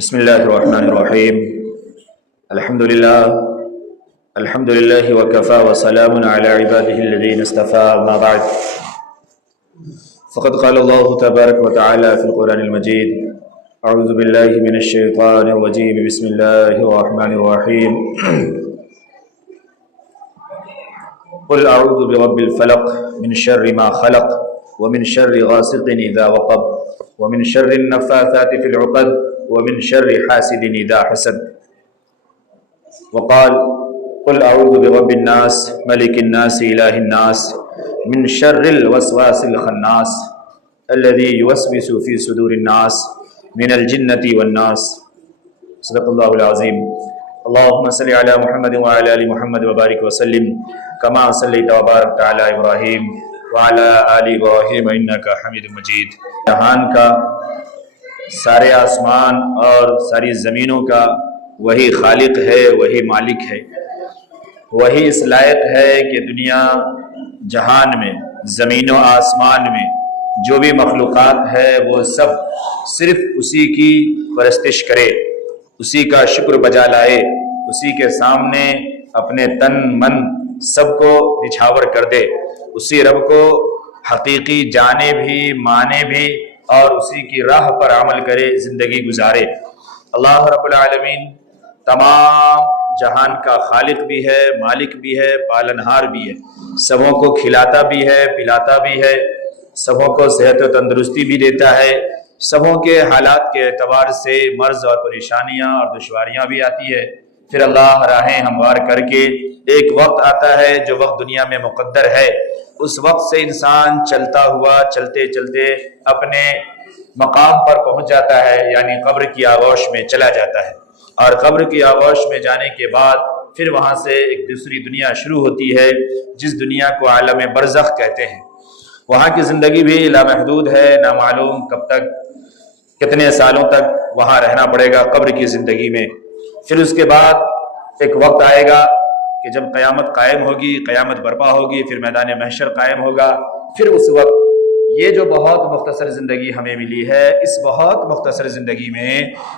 بسم الله الرحمن الرحيم. الحمد لله وكفى وسلام على عباده الذين اصطفى. أما بعد، فقد قال الله تبارك وتعالى في القرآن المجيد: أعوذ بالله من الشيطان الرجيم. بسم الله الرحمن الرحيم. قل أعوذ برب الفلق من شر ما خلق ومن شر غاسق إذا وقب ومن شر النفاثات في العقد ومن شر حاسد إذا حسد. وقال: قل أعوذ برب الناس ملك الناس إله الناس من شر الوسواس الخناس الذي يوسوس في صدور الناس من الجنة والناس. صدق الله العظيم. اللهم صل على محمد وعلى آل محمد وبارك وسلم كما صليت وباركت على إبراهيم وعلى آل إبراهيم إنك حميد مجيد. جہان کا، سارے آسمان اور ساری زمینوں کا وہی خالق ہے، وہی مالک ہے، وہی اس لائق ہے کہ دنیا جہان میں، زمین و آسمان میں جو بھی مخلوقات ہے وہ سب صرف اسی کی پرستش کرے، اسی کا شکر بجا لائے، اسی کے سامنے اپنے تن من سب کو نچھاور کر دے، اسی رب کو حقیقی جانے بھی، مانے بھی اور اسی کی راہ پر عمل کرے، زندگی گزارے۔ اللہ رب العالمین تمام جہان کا خالق بھی ہے، مالک بھی ہے، پالنہار بھی ہے، سبوں کو کھلاتا بھی ہے، پلاتا بھی ہے، سبوں کو صحت و تندرستی بھی دیتا ہے، سبوں کے حالات کے اعتبار سے مرض اور پریشانیاں اور دشواریاں بھی آتی ہے، پھر اللہ راہیں ہموار کر کے ایک وقت آتا ہے جو وقت دنیا میں مقدر ہے، اس وقت سے انسان چلتا ہوا چلتے چلتے اپنے مقام پر پہنچ جاتا ہے، یعنی قبر کی آغوش میں چلا جاتا ہے، اور قبر کی آغوش میں جانے کے بعد پھر وہاں سے ایک دوسری دنیا شروع ہوتی ہے جس دنیا کو عالم برزخ کہتے ہیں۔ وہاں کی زندگی بھی لامحدود ہے، نامعلوم کب تک، کتنے سالوں تک وہاں رہنا پڑے گا قبر کی زندگی میں۔ پھر اس کے بعد ایک وقت آئے گا کہ جب قیامت قائم ہوگی، قیامت برپا ہوگی، پھر میدان محشر قائم ہوگا۔ پھر اس وقت یہ جو بہت مختصر زندگی ہمیں ملی ہے، اس بہت مختصر زندگی میں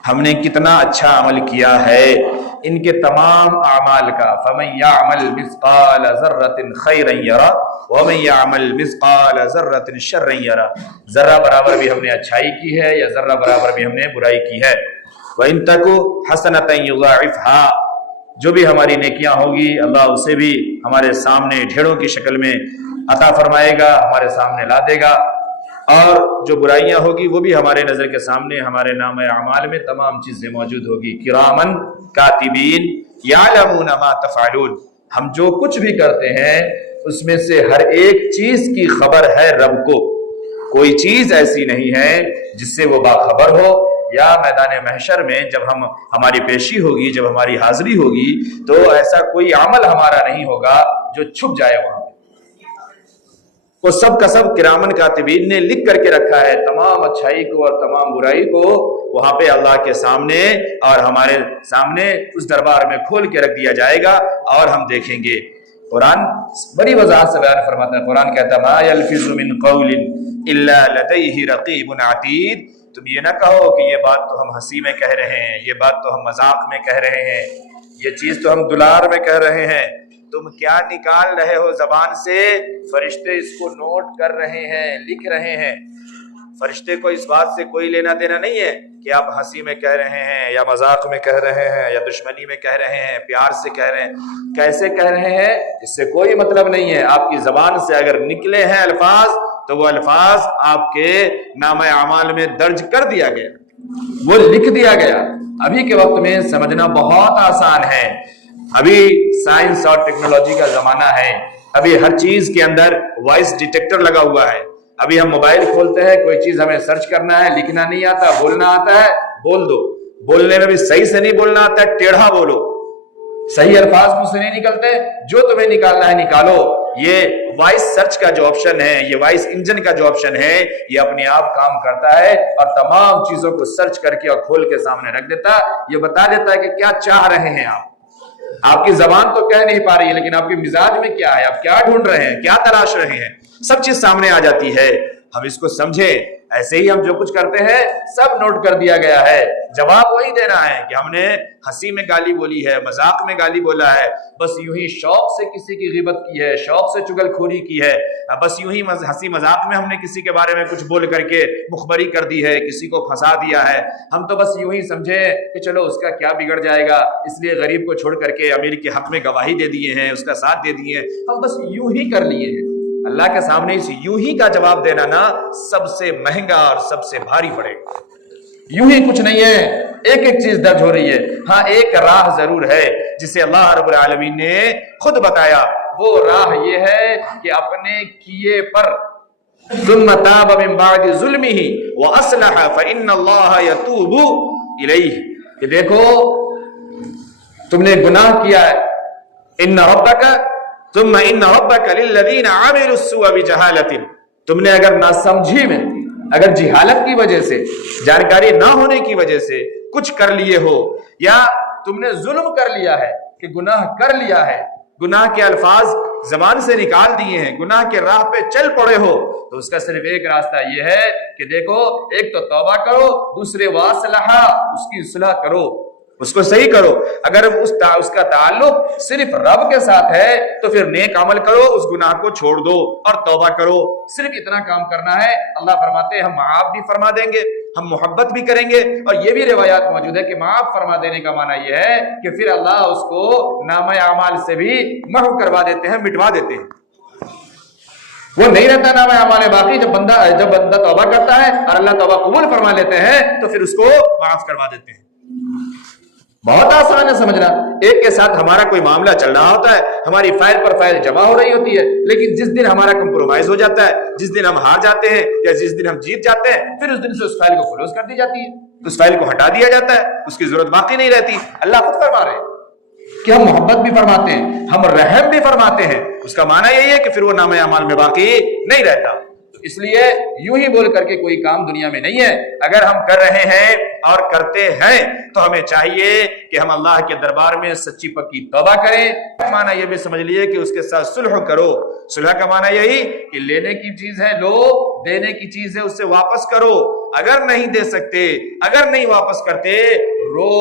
ہم نے کتنا اچھا عمل کیا ہے، ان کے تمام اعمال کا فَمَن يَعْمَلْ مِثْقَالَ ذَرَّةٍ خَيْرًا يَرَهُ وَمَن يَعْمَلْ مِثْقَالَ ذَرَّةٍ شَرًّا يَرَهُ۔ ذرہ برابر بھی ہم نے اچھائی کی ہے یا ذرہ برابر بھی ہم نے برائی کی ہے۔ وَإِن تَكُ حَسَنَةً يُضَاعِفْهَا، جو بھی ہماری نیکیاں ہوگی اللہ اسے بھی ہمارے سامنے ڈھیروں کی شکل میں عطا فرمائے گا، ہمارے سامنے لا دے گا، اور جو برائیاں ہوگی وہ بھی ہمارے نظر کے سامنے ہمارے نام اعمال میں تمام چیزیں موجود ہوگی۔ کرامن کاتبین یعلمون ما تفعلون، ہم جو کچھ بھی کرتے ہیں اس میں سے ہر ایک چیز کی خبر ہے رب کو، کوئی چیز ایسی نہیں ہے جس سے وہ باخبر ہو، یا میدان محشر میں جب ہماری پیشی ہوگی، جب ہماری حاضری ہوگی تو ایسا کوئی عمل ہمارا نہیں ہوگا جو چھپ جائے وہاں پہ۔ وہ سب کا سب کرامن کاتبین نے لکھ کر کے رکھا ہے، تمام اچھائی کو اور تمام برائی کو وہاں پہ اللہ کے سامنے اور ہمارے سامنے اس دربار میں کھول کے رکھ دیا جائے گا اور ہم دیکھیں گے۔ قرآن بڑی وضاحت سے بیان فرماتا ہے، قرآن کہتا ہے ما یلفظ من قول الا لدیہ رقیب عتید، تم یہ نہ کہو کہ یہ بات تو ہم ہنسی میں کہہ رہے ہیں، یہ بات تو ہم مذاق میں کہہ رہے ہیں، یہ چیز تو ہم دلار میں کہہ رہے ہیں، تم کیا نکال رہے ہو زبان سے، فرشتے اس کو نوٹ کر رہے ہیں، لکھ رہے ہیں۔ فرشتے کو اس بات سے کوئی لینا دینا نہیں ہے کہ آپ ہنسی میں کہہ رہے ہیں یا مذاق میں کہہ رہے ہیں یا دشمنی میں کہہ رہے ہیں، پیار سے کہہ رہے ہیں، کیسے کہہ رہے ہیں اس سے کوئی مطلب نہیں ہے۔ آپ کی زبان سے اگر نکلے ہیں الفاظ تو وہ الفاظ آپ کے نام اعمال میں درج کر دیا گیا، وہ لکھ دیا گیا۔ ابھی کے وقت میں سمجھنا بہت آسان ہے، ابھی سائنس اور ٹیکنالوجی کا زمانہ ہے، ابھی ہر چیز کے اندر وائس ڈیٹیکٹر لگا ہوا ہے۔ ابھی ہم موبائل کھولتے ہیں، کوئی چیز ہمیں سرچ کرنا ہے، لکھنا نہیں آتا، بولنا آتا ہے، بول دو، بولنے میں بھی صحیح سے نہیں بولنا آتا ہے، ٹیڑھا بولو، صحیح الفاظ مجھ سے نہیں نکلتے، جو تمہیں نکالنا ہے نکالو۔ یہ وائس سرچ کا جو آپشن ہے، یہ وائس انجن کا جو آپشن ہے، یہ اپنے آپ کام کرتا ہے اور تمام چیزوں کو سرچ کر کے اور کھول کے سامنے رکھ دیتا ہے، یہ بتا دیتا ہے کہ کیا چاہ رہے ہیں آپ۔ آپ کی زبان تو کہہ نہیں پا رہی ہے لیکن آپ کے مزاج میں کیا ہے، آپ کیا ڈھونڈ رہے ہیں، کیا تلاش رہے ہیں، سب چیز سامنے آ جاتی ہے۔ ہم اس کو سمجھیں، ایسے ہی ہم جو کچھ کرتے ہیں سب نوٹ کر دیا گیا ہے. جواب وہی دینا ہے کہ ہم نے ہنسی میں گالی بولی ہے, مذاق میں گالی بولا ہے, بس یوں ہی شوق سے کسی کی غیبت کی ہے, شوق سے چگل خوری کی ہے, بس یوں ہی ہنسی مذاق میں ہم نے کسی کے بارے میں کچھ بول کر کے مخبری کر دی ہے, کسی کو پھنسا دیا ہے. ہم تو بس یوں ہی سمجھے کہ چلو اس کا کیا بگڑ جائے گا, اس لیے غریب کو چھوڑ کر کے امیر کے حق میں گواہی دے دیے ہیں, اس کا ساتھ دے دیے ہیں, ہم بس یوں ہی کر لیے ہیں. اللہ کے سامنے اس یوں ہی کا جواب دینا نا سب سے مہنگا اور سب سے بھاری پڑے گا. یوں ہی کچھ نہیں ہے, ایک ایک چیز درج ہو رہی ہے. ہاں ایک راہ ضرور ہے جسے اللہ رب العالمین نے خود بتایا, وہ راہ یہ ہے کہ اپنے کیے پر ثم تاب من بعد ظلمه واصلح فان الله يتوب الیہ, کہ دیکھو تم نے گناہ کیا ہے, ان ربک ثم ان ربک للذین عملوا السوء بجہالۃ, تم نے اگر ناسمجھی میں, اگر جہالت کی وجہ سے, جانکاری نہ ہونے کی وجہ سے کچھ کر لیے ہو, یا تم نے ظلم کر لیا ہے کہ گناہ کر لیا ہے, گناہ کے الفاظ زبان سے نکال دیے ہیں, گناہ کے راہ پہ چل پڑے ہو, تو اس کا صرف ایک راستہ یہ ہے کہ دیکھو ایک تو توبہ کرو, دوسرے واصلح, اس کی اصلاح کرو, اس کو صحیح کرو. اگر اس کا تعلق صرف رب کے ساتھ ہے تو پھر نیک عمل کرو, اس گناہ کو چھوڑ دو اور توبہ کرو. صرف اتنا کام کرنا ہے. اللہ فرماتے ہیں ہم معاف بھی فرما دیں گے, ہم محبت بھی کریں گے. اور یہ بھی روایات موجود ہے کہ معاف فرما دینے کا معنی یہ ہے کہ پھر اللہ اس کو نامہ اعمال سے بھی محو کروا دیتے ہیں, مٹوا دیتے ہیں. وہ نہیں رہتا نامہ اعمال باقی. جب بندہ توبہ کرتا ہے اور اللہ توبہ قبول فرما لیتے ہیں تو پھر اس کو معاف کروا دیتے ہیں. بہت آسان ہے سمجھنا. ایک کے ساتھ ہمارا کوئی معاملہ چل رہا ہوتا ہے, ہماری فائل پر فائل جمع ہو رہی ہوتی ہے, لیکن جس دن ہمارا کمپرومائز ہو جاتا ہے, جس دن ہم ہار جاتے ہیں یا جس دن ہم جیت جاتے ہیں, پھر اس دن سے اس فائل کو کلوز کر دی جاتی ہے, اس فائل کو ہٹا دیا جاتا ہے, اس کی ضرورت باقی نہیں رہتی. اللہ خود فرما رہے ہیں کہ ہم محبت بھی فرماتے ہیں, ہم رحم بھی فرماتے ہیں. اس کا معنی یہی ہے کہ پھر وہ نامہ اعمال میں باقی نہیں رہتا. اس لیے یوں ہی بول کر کے کوئی کام دنیا میں نہیں ہے. اگر ہم کر رہے ہیں اور کرتے ہیں تو ہمیں چاہیے کہ ہم اللہ کے دربار میں سچی پکی توبہ کریں. معنی یہ بھی سمجھ لیے کہ اس کے ساتھ صلح کرو. صلح کا معنی یہی کہ لینے کی چیز ہے لو, دینے کی چیز ہے اس سے واپس کرو. اگر نہیں دے سکتے, اگر نہیں واپس کرتے, رو,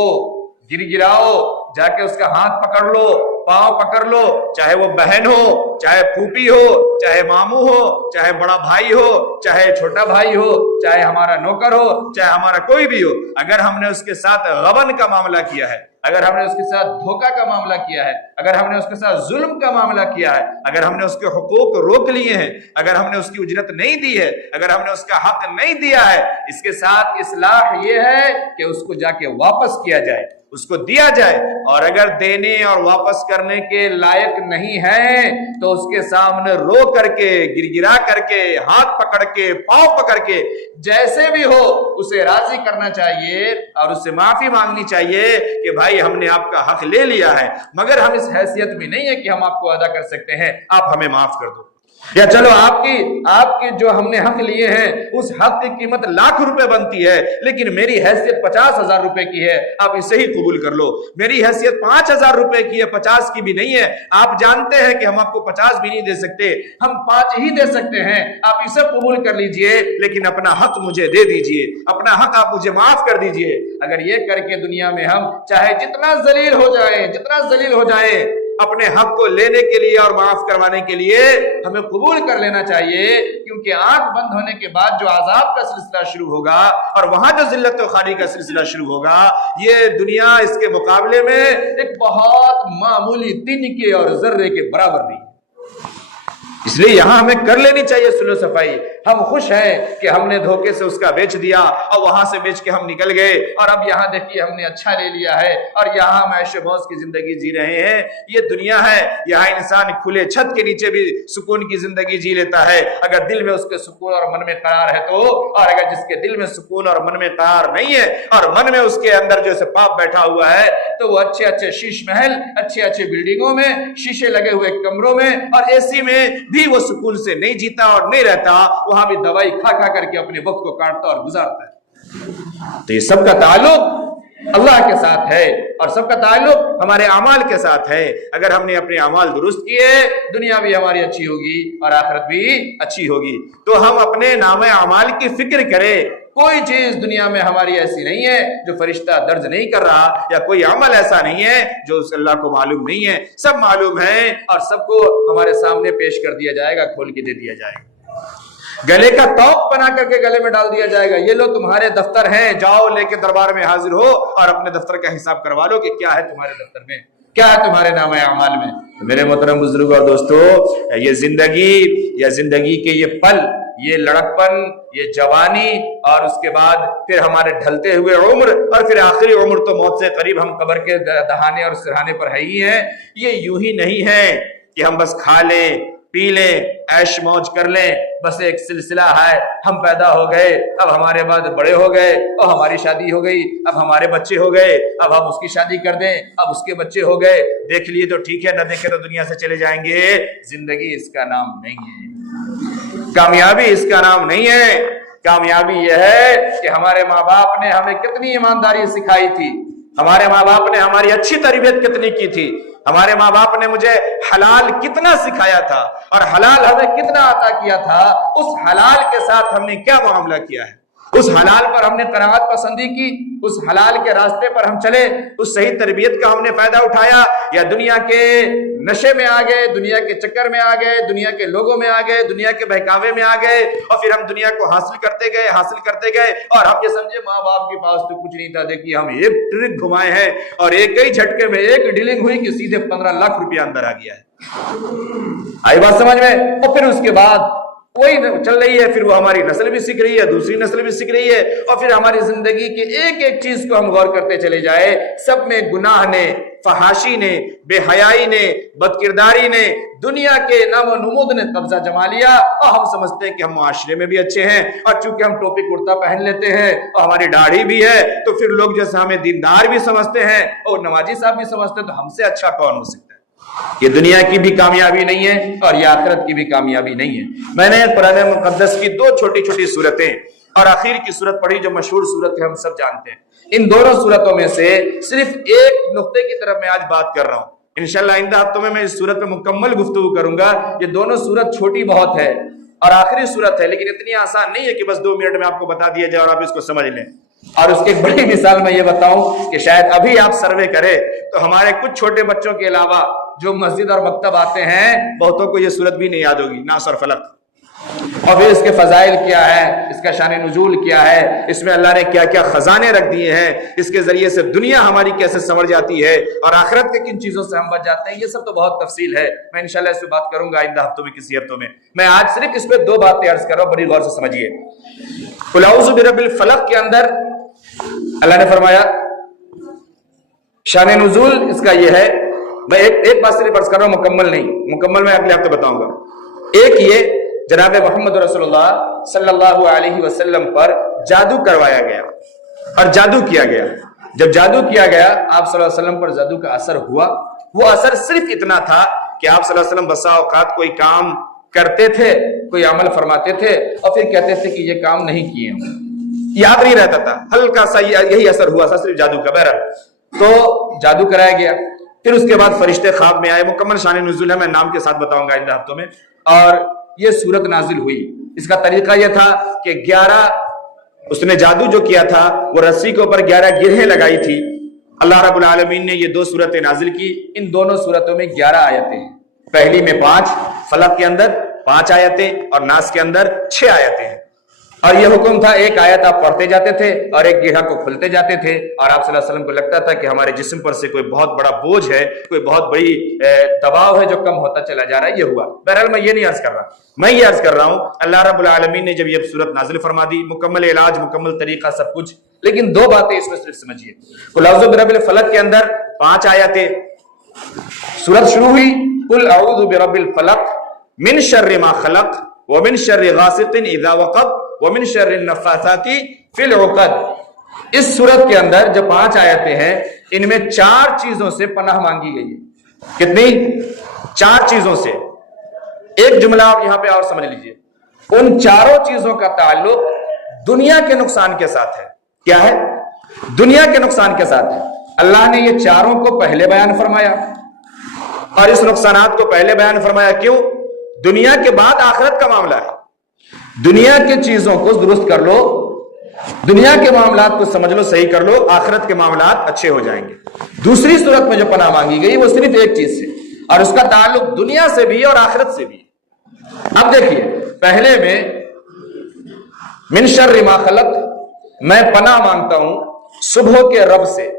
گر گراؤ, جا کے اس کا ہاتھ پکڑ لو, پاؤں پکڑ لو, چاہے وہ بہن ہو, چاہے پھوپھی ہو, چاہے ماموں ہو, چاہے بڑا بھائی ہو, چاہے چھوٹا بھائی ہو, چاہے ہمارا نوکر ہو, چاہے ہمارا کوئی بھی ہو. اگر ہم نے اس کے ساتھ غبن کا معاملہ کیا ہے, اگر ہم نے اس کے ساتھ دھوکہ کا معاملہ کیا ہے, اگر ہم نے اس کے ساتھ ظلم کا معاملہ کیا ہے, اگر ہم نے اس کے حقوق روک لیے ہیں, اگر ہم نے اس کی اجرت نہیں دی ہے, اگر ہم نے اس کا حق نہیں دیا ہے, اس کے ساتھ اصلاح یہ ہے کہ اس کو جا کے واپس کیا جائے, اس کو دیا جائے. اور اگر دینے اور واپس کرنے کے لائق نہیں ہے تو اس کے سامنے رو کر کے, گر گرا کر کے, ہاتھ پکڑ کے, پاؤں پکڑ کے, جیسے بھی ہو اسے راضی کرنا چاہیے اور اس سے معافی مانگنی چاہیے کہ بھائی ہم نے آپ کا حق لے لیا ہے, مگر ہم اس حیثیت میں نہیں ہے کہ ہم آپ کو ادا کر سکتے ہیں, آپ ہمیں معاف کر دو. یا چلو آپ کی جو ہم نے حق لیے ہیں اس حق کی قیمت ₹1,00,000 بنتی ہے, لیکن میری حیثیت 50,000 روپے کی ہے, آپ اسے ہی قبول کر لو. میری حیثیت 5,000 روپے کی ہے, 50 کی بھی نہیں ہے. آپ جانتے ہیں کہ ہم آپ کو 50 بھی نہیں دے سکتے, ہم 5 ہی دے سکتے ہیں, آپ اسے قبول کر لیجئے, لیکن اپنا حق مجھے دے دیجئے, اپنا حق آپ مجھے معاف کر دیجئے. اگر یہ کر کے دنیا میں ہم چاہے جتنا ذلیل ہو جائیں, اپنے حق کو لینے کے لیے اور معاف کروانے کے لیے ہمیں قبول کر لینا چاہیے, کیونکہ آنکھ بند ہونے کے بعد جو عذاب کا سلسلہ شروع ہوگا اور وہاں جو ذلت و خواری کا سلسلہ شروع ہوگا, یہ دنیا اس کے مقابلے میں ایک بہت معمولی تنکے اور ذرے کے برابر نہیں. اس لیے یہاں ہمیں کر لینی چاہیے صلح و صفائی. ہم خوش ہیں کہ ہم نے دھوکے سے اس کا بیچ دیا اور وہاں سے بیچ کے ہم نکل گئے, اور اب یہاں دیکھیے ہم نے اچھا لے لیا ہے اور یہاں ہم عیش و موج کی زندگی جی رہے ہیں. یہ دنیا ہے, یہاں انسان کھلے چھت کے نیچے بھی سکون کی زندگی جی لیتا ہے اگر دل میں اس کے سکون اور من میں قرار ہے تو. اور اگر جس کے دل میں سکون اور من میں قرار نہیں ہے اور من میں اس کے اندر جو پاپ بیٹھا ہوا ہے, تو وہ اچھے شیش محل, اچھے بلڈنگوں میں, شیشے لگے ہوئے کمروں میں اور اے سی میں بھی وہ سکون سے نہیں جیتا اور نہیں رہتا, وہاں بھی دوائی کھا کر کے اپنے وقت کو کاٹتا اور گزارتا ہے. تو یہ سب کا تعلق اللہ کے ساتھ ہے اور سب کا تعلق ہمارے اعمال کے ساتھ ہے۔ اگر ہم نے اپنے اعمال درست کیے، دنیا بھی ہماری اچھی ہوگی اور آخرت بھی اچھی ہوگی۔ تو ہم اپنے نام اعمال کی فکر کریں۔ کوئی چیز دنیا میں ہماری ایسی نہیں ہے جو فرشتہ درج نہیں کر رہا، یا کوئی عمل ایسا نہیں ہے جو اس اللہ کو معلوم نہیں ہے۔ سب معلوم ہے اور سب کو ہمارے سامنے پیش کر دیا جائے گا، کھول کے دے دیا جائے گا۔ گلے کا توق بنا کر کے گلے میں ڈال دیا جائے گا، یہ لو تمہارے دفتر ہیں، جاؤ لے کے دربار میں حاضر ہو اور اپنے دفتر کا حساب کروا لو کہ کیا ہے تمہارے دفتر میں، کیا ہے تمہارے نام اعمال میں۔ میرے محترم بزرگوں اور دوستو، یہ زندگی کے یہ پل، یہ لڑکپن، یہ جوانی، اور اس کے بعد پھر ہمارے ڈھلتے ہوئے عمر، اور پھر آخری عمر تو موت سے قریب ہم قبر کے دہانے اور سرہانے پر ہے ہی ہیں۔ یہ یوں ہی نہیں ہے کہ ہم بس کھا لیں، پی لیں، عیش موج کر لیں، بس ایک سلسلہ ہے۔ ہم پیدا ہو گئے، اب ہمارے بعد بڑے ہو گئے اور ہماری شادی ہو گئی، اب ہمارے بچے ہو گئے، اب ہم اس کی شادی کر دیں، اب اس کے بچے ہو گئے، دیکھ لیے تو ٹھیک ہے، نہ دیکھے تو دنیا سے چلے جائیں گے۔ زندگی اس کا نام نہیں ہے، کامیابی اس کا نام نہیں ہے۔ کامیابی یہ ہے کہ ہمارے ماں باپ نے ہمیں کتنی ایمانداری سکھائی تھی، ہمارے ماں باپ نے ہماری اچھی تربیت کتنی کی تھی، ہمارے ماں باپ نے مجھے حلال کتنا سکھایا تھا اور حلال ہمیں کتنا عطا کیا تھا، اس حلال کے ساتھ ہم نے کیا معاملہ کیا ہے، اس حلال پر ہم نے قناعت پسندی کی، اس حلال کے راستے پر ہم چلے، اس صحیح تربیت کا ہم نے فائدہ اٹھایا، یا دنیا کے نشے میں آ گئے، دنیا کے چکر میں آ گئے، دنیا کے لوگوں میں آ گئے، دنیا کے بہکاوے میں آ گئے، اور پھر ہم دنیا کو حاصل کرتے گئے اور ہم یہ سمجھے ماں باپ کے پاس تو کچھ نہیں تھا، دیکھیے ہم ایک ٹرک گھمائے ہیں اور ایک ہی جھٹکے میں ایک ڈیلنگ ہوئی کہ سیدھے 15 لاکھ روپیہ اندر آ گیا ہے۔ آئی بات سمجھ میں؟ اور پھر اس کے بعد وہی چل رہی ہے، پھر وہ ہماری نسل بھی سیکھ رہی ہے، دوسری نسل بھی سیکھ رہی ہے، اور پھر ہماری زندگی کے ایک ایک چیز کو ہم غور کرتے چلے جائے، سب میں گناہ نے، فحاشی نے، بے حیائی نے، بد کرداری نے، دنیا کے نام و نمود نے قبضہ جما لیا، اور ہم سمجھتے ہیں کہ ہم معاشرے میں بھی اچھے ہیں، اور چونکہ ہم ٹوپی کرتا پہن لیتے ہیں اور ہماری داڑھی بھی ہے تو پھر لوگ جیسے ہمیں دیندار بھی سمجھتے ہیں اور نمازی صاحب بھی سمجھتے ہیں، تو ہم سے اچھا کون ہو سکتا ہے؟ یہ دنیا کی بھی کامیابی نہیں ہے اور یہ آخرت کی بھی کامیابی نہیں ہے۔ میں نے قرآن مقدس کی 2 چھوٹی چھوٹی سورتیں اور آخر کی سورت پڑھی جو مشہور سورت ہے، ہم سب جانتے ہیں۔ ان دونوں سورتوں میں سے صرف ایک نقطے کی طرف میں آج بات کر رہا ہوں، انشاءاللہ آئندہ ہفتوں میں اس سورت پہ مکمل گفتگو کروں گا۔ یہ دونوں سورت چھوٹی بہت ہے اور آخری سورت ہے، لیکن اتنی آسان نہیں ہے کہ بس 2 منٹ میں آپ کو بتا دیا جائے اور آپ اس کو سمجھ لیں۔ اور اس کی ایک بڑی مثال میں یہ بتاؤں کہ شاید ابھی آپ سروے کریں تو ہمارے کچھ چھوٹے بچوں کے علاوہ جو مسجد اور مکتب آتے ہیں، بہتوں کو یہ سورت بھی نہیں یاد ہوگی، ناس اور فلق۔ اور پھر اس کے فضائل کیا ہے، اس کا شان نزول کیا ہے، اس میں اللہ نے کیا کیا خزانے رکھ دیے ہیں، اس کے ذریعے سے دنیا ہماری کیسے سنور جاتی ہے اور آخرت کے کن چیزوں سے ہم بچ جاتے ہیں، یہ سب تو بہت تفصیل ہے۔ میں انشاءاللہ اس پہ بات کروں گا آئندہ ہفتوں میں، کسی ہفتوں میں۔ میں آج صرف اس پہ 2 باتیں عرض کر رہا ہوں، بڑی غور سے سمجھیے۔ قل اعوذ برب الفلق کے اندر اللہ نے فرمایا، شان نزول اس کا یہ ہے، میں ایک بات صرف عرض کر رہا ہوں، مکمل نہیں، مکمل میں اگلے ہفتے بتاؤں گا۔ ایک یہ جناب محمد رسول اللہ صلی اللہ علیہ وسلم پر جادو کروایا گیا اور جادو کیا گیا۔ جب جادو کیا گیا، آپ صلی اللہ علیہ وسلم پر جادو کا اثر ہوا۔ وہ اثر صرف اتنا تھا کہ آپ صلی اللہ علیہ وسلم بسا اوقات کوئی کام کرتے تھے، کوئی عمل فرماتے تھے اور پھر کہتے تھے کہ یہ کام نہیں کیے ہوں، یاد نہیں رہتا تھا، ہلکا سا یہی اثر ہوا تھا صرف جادو کا۔ بہرحال تو جادو کرایا گیا، پھر اس کے بعد فرشتے خواب میں آئے، مکمل شان نزول ہے، میں نام کے ساتھ بتاؤں گا آئندہ ہفتوں میں۔ اور یہ سورت نازل ہوئی۔ اس کا طریقہ یہ تھا کہ 11 اس نے جادو جو کیا تھا، وہ رسی کے اوپر 11 گرہیں لگائی تھی۔ اللہ رب العالمین نے یہ 2 سورتیں نازل کی۔ ان دونوں سورتوں میں 11 آیتیں ہیں، پہلی میں 5، فلق کے اندر 5 آیتیں اور ناس کے اندر 6 آیتیں ہیں۔ اور یہ حکم تھا، ایک آیت آپ پڑھتے جاتے تھے اور ایک گرہ کو کھلتے جاتے تھے، اور آپ صلی اللہ علیہ وسلم کو لگتا تھا کہ ہمارے جسم پر سے کوئی بہت بڑا بوجھ ہے، کوئی بہت بڑی دباؤ ہے جو کم ہوتا چلا جا رہا ہے۔ یہ ہوا۔ بہرحال میں یہ نہیں عرض کر رہا، میں یہ عرض کر رہا ہوں اللہ رب العالمین نے جب یہ صورت نازل فرما دی، مکمل علاج، مکمل طریقہ، سب کچھ، لیکن 2 باتیں اس میں صرف سمجھیے۔ قل اعوذ برب الفلق کے اندر 5 آیتیں، سورت شروع ہوئی قل اعوذ برب الفلق من شر ما خلق ومن شر غاسق اذا وقب ومن شر النفاثات فی العقد۔ اس سورت کے اندر جو 5 آیتیں ہیں، ان میں 4 چیزوں سے پناہ مانگی گئی ہے۔ کتنی؟ 4 چیزوں سے۔ ایک جملہ آپ یہاں پہ اور سمجھ لیجئے، ان 4 چیزوں کا تعلق دنیا کے نقصان کے ساتھ ہے۔ کیا ہے؟ دنیا کے نقصان کے ساتھ ہے۔ اللہ نے یہ چاروں کو پہلے بیان فرمایا اور اس نقصانات کو پہلے بیان فرمایا. کیوں؟ دنیا کے بعد آخرت کا معاملہ ہے. دنیا کی چیزوں کو درست کر لو، دنیا کے معاملات کو سمجھ لو، صحیح کر لو، آخرت کے معاملات اچھے ہو جائیں گے. دوسری صورت میں جو پناہ مانگی گئی وہ صرف ایک چیز سے، اور اس کا تعلق دنیا سے بھی ہے اور آخرت سے بھی ہے. اب دیکھیے، پہلے میں من شر ما خلق، میں پناہ مانگتا ہوں صبح کے رب سے،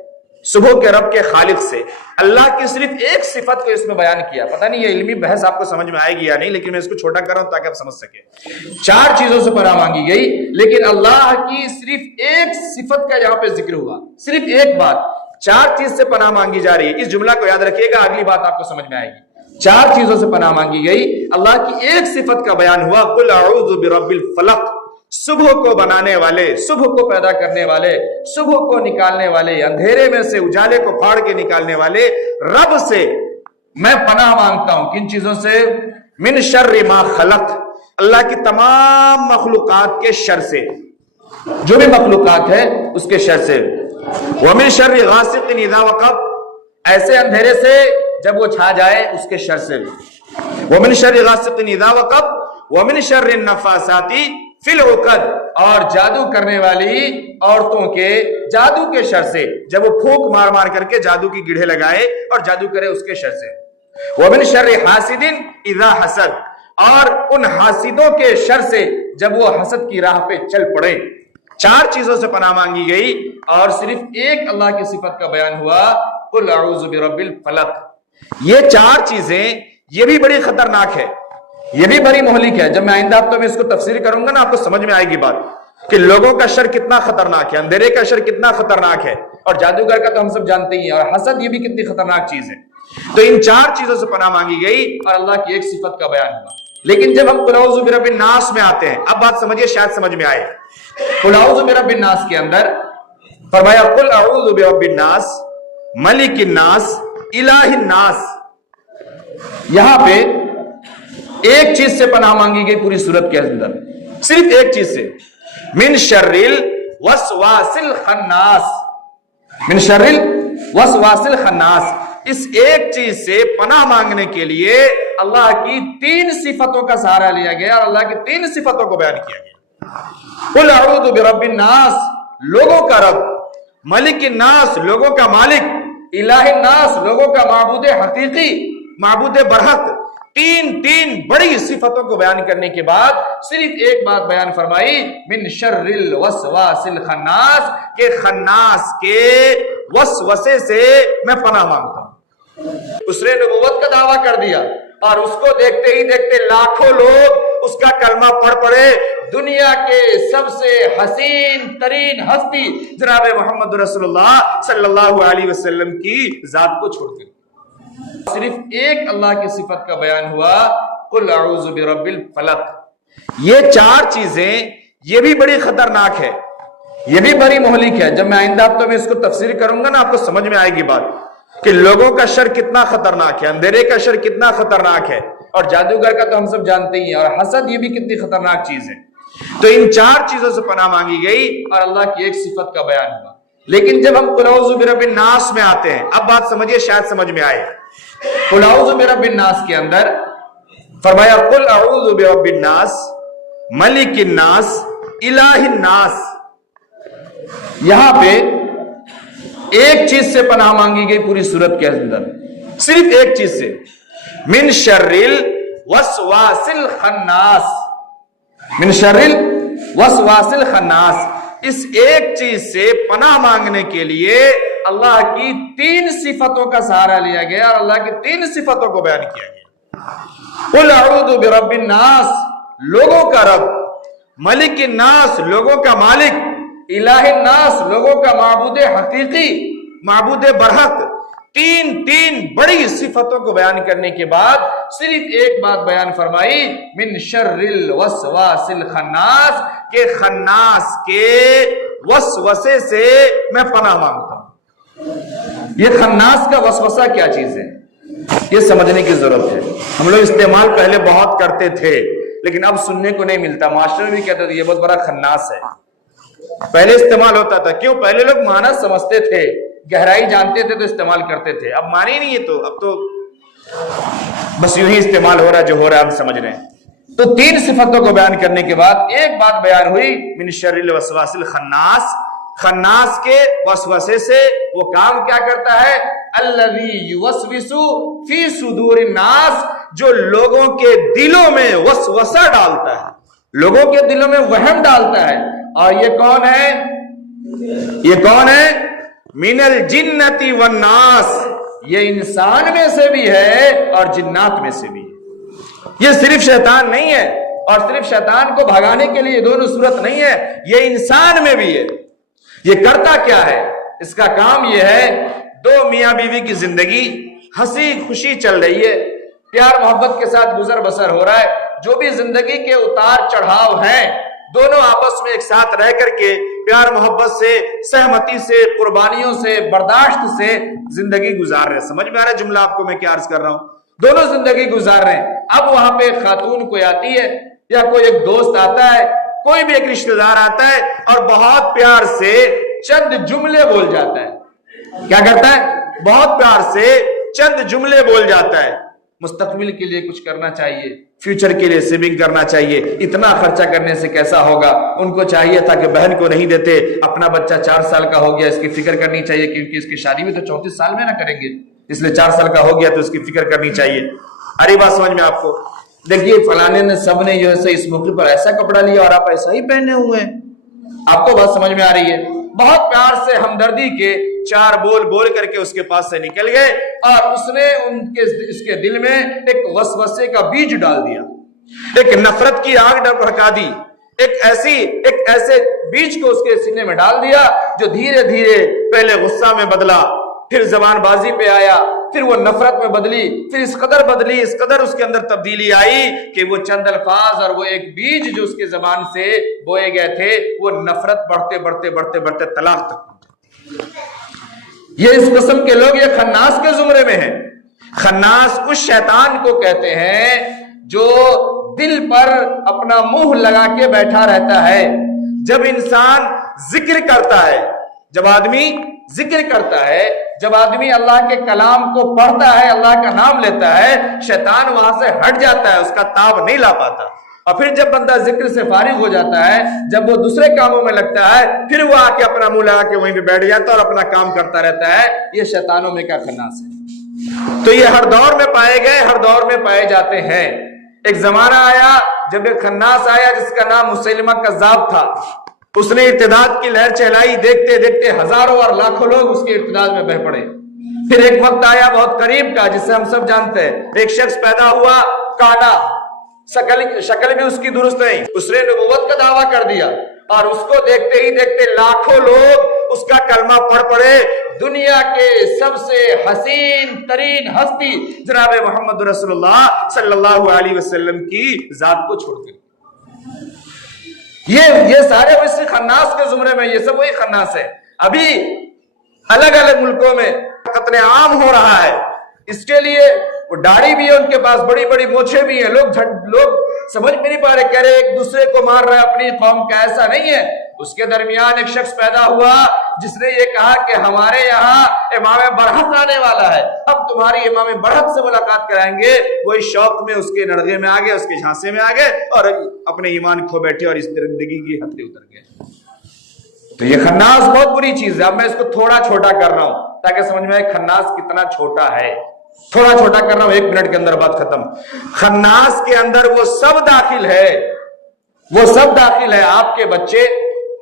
صبح کے رب کے خالق سے. اللہ کی صرف ایک صفت کو اس میں بیان کیا. پتہ نہیں یہ علمی بحث آپ کو سمجھ میں آئے گی یا نہیں، لیکن میں اس کو چھوٹا کر رہا ہوں تاکہ آپ سمجھ سکیں. 4 چیزوں سے پناہ مانگی گئی، لیکن اللہ کی صرف ایک صفت کا یہاں پہ ذکر ہوا. صرف ایک بات، 4 چیز سے پناہ مانگی جا رہی ہے. اس جملہ کو یاد رکھیے گا، اگلی بات آپ کو سمجھ میں آئے گی. 4 چیزوں سے پناہ مانگی گئی، اللہ کی ایک صفت کا بیان ہوا. قل اعوذ برب الفلق، صبح کو بنانے والے، صبح کو پیدا کرنے والے، صبح کو نکالنے والے، اندھیرے میں سے اجالے کو پھاڑ کے نکالنے والے رب سے میں پناہ مانگتا ہوں. کن چیزوں سے؟ من شر ما خلق، اللہ کی تمام مخلوقات کے شر سے، جو بھی مخلوقات ہے اس کے شر سے. ومن شر غاسق اذا وقب، ایسے اندھیرے سے جب وہ چھا جائے اس کے شر سے. ومن شر غاسق اذا وقب ومن شر النفاثات فی العقد، اور جادو کرنے والی عورتوں کے جادو کے شر سے، جب وہ پھونک مار مار کر کے جادو کی گڑھے لگائے اور جادو کرے اس کے شر سے. ومن شر حاسد اذا حسد، اور ان حاسدوں کے شر سے جب وہ حسد کی راہ پہ چل پڑے. 4 چیزوں سے پناہ مانگی گئی اور صرف ایک اللہ کی صفت کا بیان ہوا، قل اعوذ برب الفلق. یہ 4 چیزیں یہ بھی بڑی خطرناک ہے، یہ بھی بڑی مہلک ہے. جب میں آئندہ ہفتوں میں اس کو تفسیر کروں گا نا، آپ کو سمجھ میں آئے گی بات کہ لوگوں کا شر کتنا خطرناک ہے، اندھیرے کا شر کتنا خطرناک ہے، اور جادوگر کا تو ہم سب جانتے ہی ہیں، اور حسد یہ بھی کتنی خطرناک چیز ہے. تو ان 4 چیزوں سے پناہ مانگی گئی اور اللہ کی ایک صفت کا بیان ہوا. لیکن جب ہم قل اعوذ برب الناس میں آتے ہیں، اب بات سمجھیے، شاید سمجھ میں آئے. قل اعوذ برب الناس کے اندر فرمایا قل اعوذ برب الناس ملک الناس الہ الناس. یہاں پہ ایک چیز سے پناہ مانگی گئی پوری صورت کے اندر، صرف ایک چیز سے، من شر الوسواس الخناس. من شر الوسواس الخناس، اس ایک چیز سے پناہ مانگنے کے لیے اللہ کی 3 صفتوں کا سہارا لیا گیا اور اللہ کی 3 صفتوں کو بیان کیا گیا. قل اعوذ برب الناس، لوگوں کا رب، ملک الناس، لوگوں کا مالک، الہ الناس، لوگوں کا معبود حقیقی، معبود برحق. 3 بڑی صفتوں کو بیان کرنے کے بعد صرف ایک بات بیان فرمائی، من شر الوسواس الخناس، کہ خناس کے وسوسے سے میں پناہ مانگتا ہوں. اس نے نبوت کا دعویٰ کر دیا اور اس کو دیکھتے ہی دیکھتے لاکھوں لوگ اس کا کلمہ پڑھ پڑے. دنیا کے سب سے حسین ترین ہستی جناب محمد رسول اللہ صلی اللہ علیہ وسلم کی ذات کو چھوڑ کر صرف ایک اللہ کی صفت کا بیان ہوا، قل اعوذ برب الفلق. یہ 4 چیزیں یہ بھی بڑی خطرناک ہے، یہ بھی بڑی مہلک ہے. جب میں آئندہ ہفتوں میں اس کو تفسیر کروں گا نا، آپ کو سمجھ میں آئے گی بات کہ لوگوں کا شر کتنا خطرناک ہے، اندھیرے کا شر کتنا خطرناک ہے، اور جادوگر کا تو ہم سب جانتے ہی ہیں، اور حسد یہ بھی کتنی خطرناک چیز ہے. تو ان 4 چیزوں سے پناہ مانگی گئی اور اللہ کی ایک صفت کا بیان ہوا. لیکن جب ہم قل اعوذ برب الناس میں آتے ہیں، اب بات سمجھیے، شاید سمجھ میں آئے. قل اعوذ برب الناس کے اندر فرمایا قل اعوذ برب الناس ملک الناس الہ الناس. یہاں پہ ایک چیز سے پناہ مانگی گئی پوری صورت کے اندر، صرف ایک چیز سے، من شر الوسواس الخناس. من شر الوسواس الخناس، اس ایک چیز سے پناہ مانگنے کے لیے اللہ کی 3 صفتوں کا سہارا لیا گیا اور اللہ کی 3 صفتوں کو بیان کیا گیا. قل اعوذ برب الناس، لوگوں کا رب، ملک الناس، لوگوں کا مالک، الہ الناس، لوگوں کا معبود حقیقی، معبود برحق. 3 بڑی صفتوں کو بیان کرنے کے بعد صرف ایک بات بیان فرمائی، من شر الوسواس الخناس، کہ خناس کے وسوسے سے میں پناہ مانگتا ہوں. یہ خناس کا وسوسہ کیا چیز ہے، یہ سمجھنے کی ضرورت ہے. ہم لوگ استعمال پہلے بہت کرتے تھے، لیکن اب سننے کو نہیں ملتا. معاشرے میں بھی کہتے تھے یہ بہت بڑا خناس ہے. پہلے استعمال ہوتا تھا. کیوں؟ پہلے لوگ معنی سمجھتے تھے گہرائی جانتے تھے تو استعمال کرتے تھے، اب مانی نہیں ہے تو اب تو بس یوں ہی استعمال ہو رہا جو ہو رہا ہم سمجھ رہے ہیں۔ تو 3 صفتوں کو بیان کرنے کے بعد ایک بات بیان ہوئی، من شر الوسواس الخناس، خناس کے وسوسے سے وہ کام کیا کرتا ہے، الذی یوسوس فی صدور الناس، جو لوگوں کے دلوں میں وسوسہ ڈالتا ہے، لوگوں کے دلوں میں وہم ڈالتا ہے۔ اور یہ کون ہے؟ یہ کون ہے؟ من الجنۃ والناس، یہ انسان میں سے بھی ہے اور جنات میں سے بھی ہے۔ یہ صرف شیطان نہیں ہے، اور صرف شیطان کو بھگانے کے لیے دونوں صورت نہیں ہے، یہ انسان میں بھی ہے۔ یہ کرتا کیا ہے؟ اس کا کام یہ ہے، 2 میاں بیوی کی زندگی ہنسی خوشی چل رہی ہے، پیار محبت کے ساتھ گزر بسر ہو رہا ہے، جو بھی زندگی کے اتار چڑھاؤ ہیں دونوں آپس میں ایک ساتھ رہ کر کے پیار محبت سے، سہمتی سے، قربانیوں سے، برداشت سے زندگی گزار رہے ہیں۔ سمجھ میں آ رہا ہے جملہ آپ کو میں کیا عرض کر رہا ہوں؟ دونوں زندگی گزار رہے ہیں۔ اب وہاں پہ خاتون کوئی آتی ہے یا کوئی ایک دوست آتا ہے، کوئی بھی ایک رشتہ دار آتا ہے اور بہت پیار سے چند جملے بول جاتا ہے۔ کیا کرتا ہے؟ بہت پیار سے چند جملے بول جاتا ہے، مستقبل کے لیے کچھ کرنا چاہیے، فیوچر کے لیے سیونگ کرنا چاہیے، اتنا خرچہ کرنے سے کیسا ہوگا، ان کو چاہیے تھا کہ بہن کو نہیں دیتے، اپنا بچہ 4 سال کا ہو گیا، اس کی فکر کرنی چاہیے کیونکہ اس کی شادی بھی تو 34 سال میں نہ کریں گے، اس لیے 4 سال کا ہو گیا تو اس کی فکر کرنی چاہیے۔ اری بات سمجھ میں آپ کو؟ دیکھیے فلانے نے سب نے جو ہے اس موقع پر ایسا کپڑا لیا اور آپ ایسا ہی پہنے ہوئے ہیں، آپ کو بات سمجھ میں آ رہی ہے؟ بہت پیار سے ہمدردی کے 4 بول بول کر کے اس کے پاس سے نکل گئے اور اس نے اس کے دل میں ایک وسوسے کا بیج ڈال دیا، ایک نفرت کی آگ بھڑکا دی، ایک ایسے بیج کو اس کے سینے میں ڈال دیا جو دھیرے دھیرے پہلے غصہ میں بدلا، پھر زبان بازی پہ آیا، پھر وہ نفرت میں بدلی، پھر اس قدر بدلی، اس قدر اس کے اندر تبدیلی آئی کہ وہ چند الفاظ اور وہ ایک بیج جو اس کے زبان سے بوئے گئے تھے وہ نفرت بڑھتے بڑھتے بڑھتے بڑھتے طلاق تک پہنچے۔ یہ اس قسم کے لوگ یہ خناس کے زمرے میں ہیں۔ خناس اس شیطان کو کہتے ہیں جو دل پر اپنا منہ لگا کے بیٹھا رہتا ہے۔ جب انسان ذکر کرتا ہے، جب آدمی ذکر کرتا ہے، جب آدمی اللہ کے کلام کو پڑھتا ہے، اللہ کا نام لیتا ہے، شیطان وہاں سے ہٹ جاتا ہے، اس کا تاب نہیں لا پاتا۔ اور پھر جب بندہ ذکر سے فارغ ہو جاتا ہے، جب وہ دوسرے کاموں میں لگتا ہے، پھر وہ آ کے اپنا منہ لگا کے وہیں پہ بیٹھ جاتا ہے اور اپنا کام کرتا رہتا ہے۔ یہ شیطانوں میں کا خناس ہے۔ تو یہ ہر دور میں پائے گئے، ہر دور میں پائے جاتے ہیں۔ ایک زمانہ آیا جب ایک خناس آیا جس کا نام مسیلمہ کذاب تھا، اس نے ارتداد کی لہر چلائی، دیکھتے دیکھتے ہزاروں اور لاکھوں لوگ اس کے ارتداد میں بہ پڑے۔ پھر ایک وقت آیا بہت قریب کا جسے ہم سب جانتے ہیں، ایک شخص پیدا ہوا کانا، شکل بھی اس کی درست نہیں، اس نے نبوت کا دعویٰ کر دیا اور اس کو دیکھتے ہی دیکھتے لاکھوں لوگ اس کا کلمہ پڑھ پڑے۔ دنیا کے سب سے حسین ترین ہستی جناب محمد رسول اللہ صلی اللہ علیہ وسلم کی ذات کو چھوڑ کر، یہ سارے اسی خناس کے زمرے میں، یہ سب وہی خناس ہے۔ ابھی الگ الگ ملکوں میں قتل عام ہو رہا ہے، اس کے لیے وہ داڑھی بھی ہے ان کے پاس، بڑی بڑی مونچھیں بھی ہیں، لوگ سمجھ میں نہیں پا رہے، کہہ رہے ایک دوسرے کو مار رہا ہے اپنی قوم کا، ایسا نہیں ہے۔ اس کے درمیان ایک شخص پیدا ہوا جس نے یہ کہا کہ ہمارے یہاں امام برحق آنے والا ہے، اب تمہاری امام برحق سے ملاقات کرائیں گے۔ وہی شوق میں اس کے نڑغے میں آگے، اس کے جھانسے میں آگے اور اپنے ایمان کھو بیٹھے اور اس زندگی کی حد سے اتر گئے۔ تو یہ خناس بہت بری چیز ہے۔ اب میں اس کو تھوڑا چھوٹا کر رہا ہوں تاکہ سمجھ میں آئے خناس کتنا چھوٹا ہے، تھوڑا چھوٹا کر رہا ہوں، 1 منٹ کے اندر بات ختم۔ خناس کے اندر وہ سب داخل ہے، وہ سب داخل ہے، آپ کے بچے،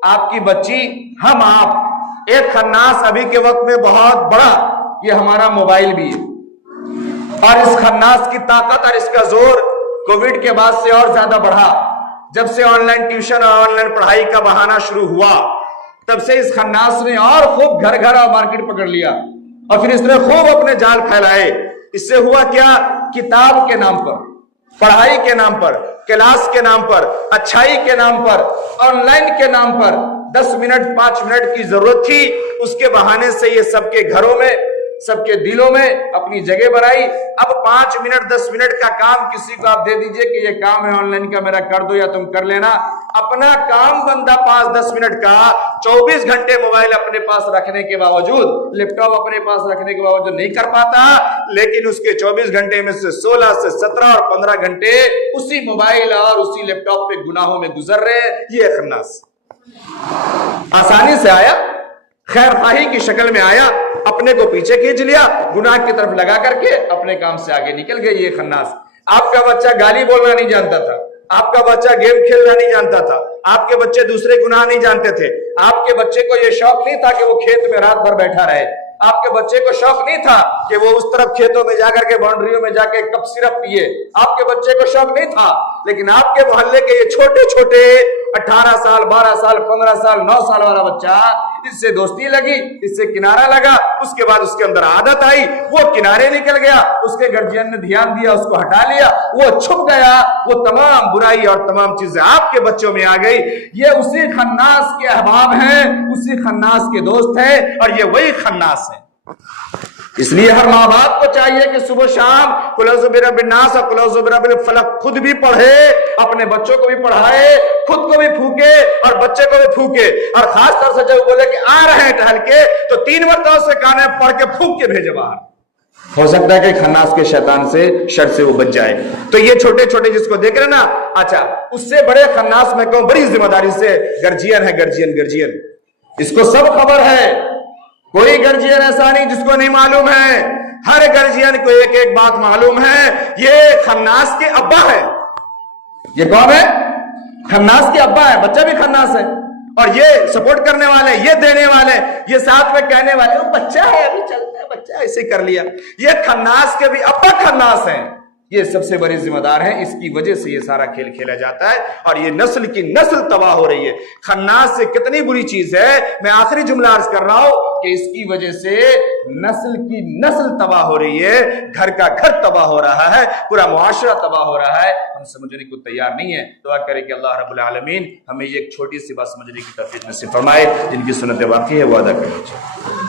آپ کی بچی، ہم آپ۔ ایک خناس ابھی کے وقت میں بہت بڑا، یہ ہمارا موبائل بھی ہے، اور اس خناس کی طاقت اور اس کا زور کووڈ کے بعد سے اور زیادہ بڑھا۔ جب سے آن لائن ٹیوشن اور آن لائن پڑھائی کا بہانہ شروع ہوا، تب سے اس خناس نے اور خوب گھر گھر اور مارکیٹ پکڑ لیا، اور پھر اس نے خوب اپنے جال پھیلائے۔ اس سے ہوا کیا؟ کتاب کے نام پر، پڑھائی کے نام پر، کلاس کے نام پر، اچھائی کے نام پر، آن لائن کے نام پر 10 منٹ 5 منٹ کی ضرورت تھی، اس کے بہانے سے یہ سب کے گھروں میں سب کے دلوں میں اپنی جگہ بنائی. اب 5 منٹ 10 منٹ کا کام کسی کو آپ دے دیجئے کہ یہ کام ہے آن لائن کا میرا کر دو یا تم کر لینا. اپنا کام بندہ 5-10 منٹ کا 24 گھنٹے موبائل اپنے پاس رکھنے کے باوجود, لیپ ٹاپ اپنے پاس رکھنے کے باوجود نہیں کر پاتا, لیکن اس کے 24 گھنٹے میں سے 16 سے 17 اور 15 گھنٹے اسی موبائل اور اسی لیپ ٹاپ پہ گناہوں میں گزر رہے ہیں. یہ خناس آسانی سے آیا, خیر خواہی کی شکل میں آیا, اپنے کو پیچھے کھینچ لیا, گناہ کی طرف لگا کر کے اپنے کام سے آگے نکل گئے. یہ خناس. آپ کا بچہ گالی بولنا نہیں جانتا تھا, آپ کا بچہ گیم کھیلنا نہیں جانتا تھا, آپ کے بچے دوسرے گناہ نہیں جانتے تھے, آپ کے بچے کو یہ شوق نہیں تھا کہ وہ کھیت میں رات بھر بیٹھا رہے, آپ کے بچے کو شوق نہیں تھا کہ وہ اس طرف کھیتوں میں جا کر کے باؤنڈریوں میں جا کے کپ سرپ پیے, آپ کے بچے کو شوق نہیں تھا. لیکن آپ کے محلے کے یہ چھوٹے چھوٹے 18 سال 12 سال 15 سال 9 سال والا بچہ, اس سے دوستی لگی, اس سے کنارہ لگا, اس کے بعد اس کے اندر عادت آئی, وہ کنارے نکل گیا, اس کے گارجین نے دھیان دیا, اس کو ہٹا لیا, وہ چھپ گیا, وہ تمام برائی اور تمام چیزیں آپ کے بچوں میں آ گئی. یہ اسی خناس کے احباب ہیں, اسی خناس کے دوست ہیں, اور یہ وہی خناس ہیں. اس لیے ہر ماں باپ کو چاہیے کہ صبح شام قل اعوذ برب الناس اور قل اعوذ برب الفلق خود بھی پڑھے, اپنے بچوں کو بھی پڑھائے, خود کو بھی پھونکے اور بچے کو بھی پھونکے. اور خاص طور سے جب بولے کہ آ رہے ہیں ٹہل کے, تو 3 مرتبہ سے کانے پڑھ کے پھونک کے بھیجے باہر. ہو سکتا ہے کہ خناس کے شیطان سے شر سے وہ بچ جائے. تو یہ چھوٹے چھوٹے جس کو دیکھ رہے نا, اچھا اس سے بڑے خناس میں کہوں بڑی ذمہ داری سے گرجین ہے. گرجین اس کو سب خبر ہے, کوئی گرجین ایسا نہیں جس کو نہیں معلوم ہے. ہر گرجین کو ایک ایک بات معلوم ہے. یہ خناس کے ابا ہے. یہ کون ہے؟ خناس کے ابا ہے. بچہ بھی خناس ہے, اور یہ سپورٹ کرنے والے, یہ دینے والے, یہ ساتھ میں کہنے والے وہ بچہ ہے ابھی چلتا ہے, بچہ ایسے کر لیا. یہ خناس کے بھی ابا خناس ہیں. یہ سب سے بڑے ذمہ دار ہیں. اس کی وجہ سے یہ سارا کھیل کھیلا جاتا ہے, اور یہ نسل کی نسل تباہ ہو رہی ہے. خناس سے کتنی بری چیز ہے. میں آخری جملہ عرض کر رہا ہوں کہ اس کی وجہ سے نسل کی نسل تباہ ہو رہی ہے, گھر کا گھر تباہ ہو رہا ہے, پورا معاشرہ تباہ ہو رہا ہے. ہم سمجھنے کو تیار نہیں ہے. دعا کریں کہ اللہ رب العالمین ہمیں یہ ایک چھوٹی سی بات سمجھنے کی توفیق نصیب فرمائے. جن کی سنت واقعی ہے وہ ادا کرنی چاہیے.